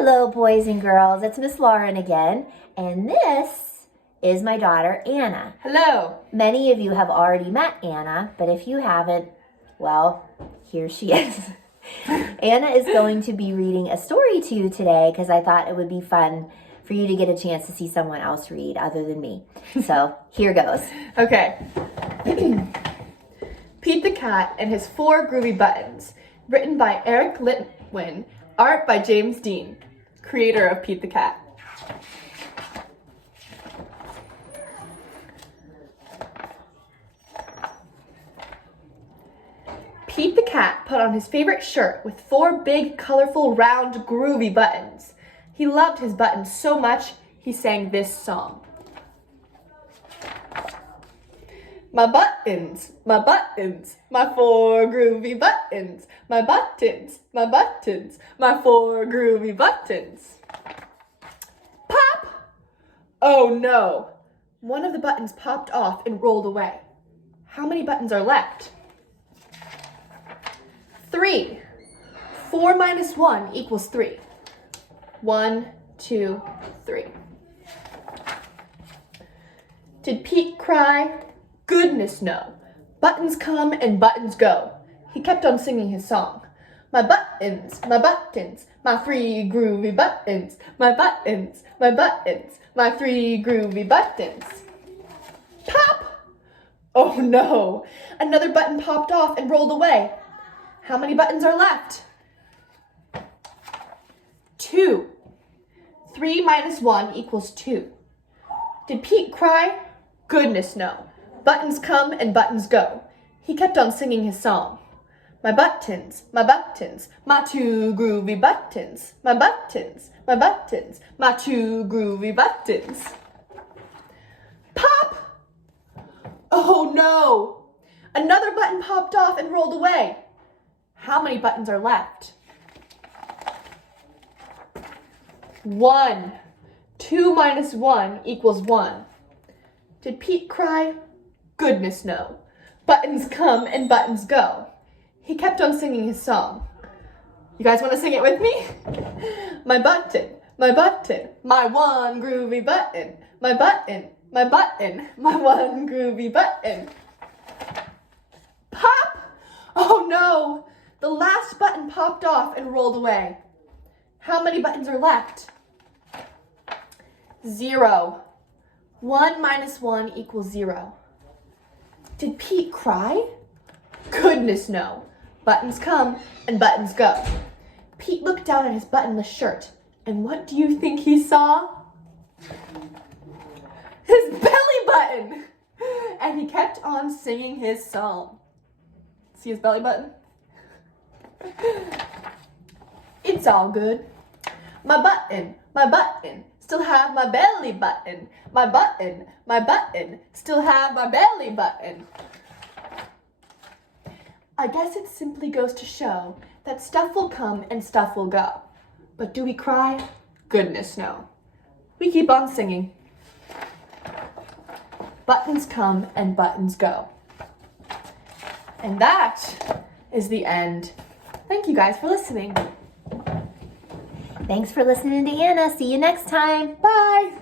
Hello, boys and girls. It's Miss Lauren again, and this is my daughter, Anna. Hello. Many of you have already met Anna, but if you haven't, well, here she is. Anna is going to be reading a story to you today because I thought it would be fun for you to get a chance to see someone else read other than me. So here goes. Okay. Pete the Cat and His Four Groovy Buttons, written by Eric Litwin, art by James Dean, creator of Pete the Cat. Pete the Cat put on his favorite shirt with four big, colorful, round, groovy buttons. He loved his buttons so much, he sang this song. My buttons, my four groovy buttons, my buttons, my four groovy buttons. Pop! Oh no! One of the buttons popped off and rolled away. How many buttons are left? 3. 4 minus 1 equals 3. 1, 2, 3. Did Pete cry? Goodness no. Buttons come and buttons go. He kept on singing his song. My buttons, my three groovy buttons, my buttons, my three groovy buttons. Pop! Oh no! Another button popped off and rolled away. How many buttons are left? 2. 3 minus 1 equals 2. Did Pete cry? Goodness no. Buttons come and buttons go. He kept on singing his song. My buttons, my two groovy buttons, my buttons, my two groovy buttons. Pop! Oh no! Another button popped off and rolled away. How many buttons are left? 1. 2 minus 1 equals 1. Did Pete cry? Goodness no. Buttons come and buttons go. He kept on singing his song. You guys want to sing it with me? My button, my one groovy button. My button, my one groovy button. Pop! Oh no! The last button popped off and rolled away. How many buttons are left? 0. 1 minus 1 equals 0. Did Pete cry? Goodness no. Buttons come and buttons go. Pete looked down at his buttonless shirt, and what do you think he saw? His belly button! And he kept on singing his song. See his belly button? It's all good. My button, still have my belly button. My button, still have my belly button. I guess it simply goes to show that stuff will come and stuff will go. But do we cry? Goodness no. We keep on singing. Buttons come and buttons go. And that is the end. Thank you guys for listening. Thanks for listening to Anna. See you next time. Bye.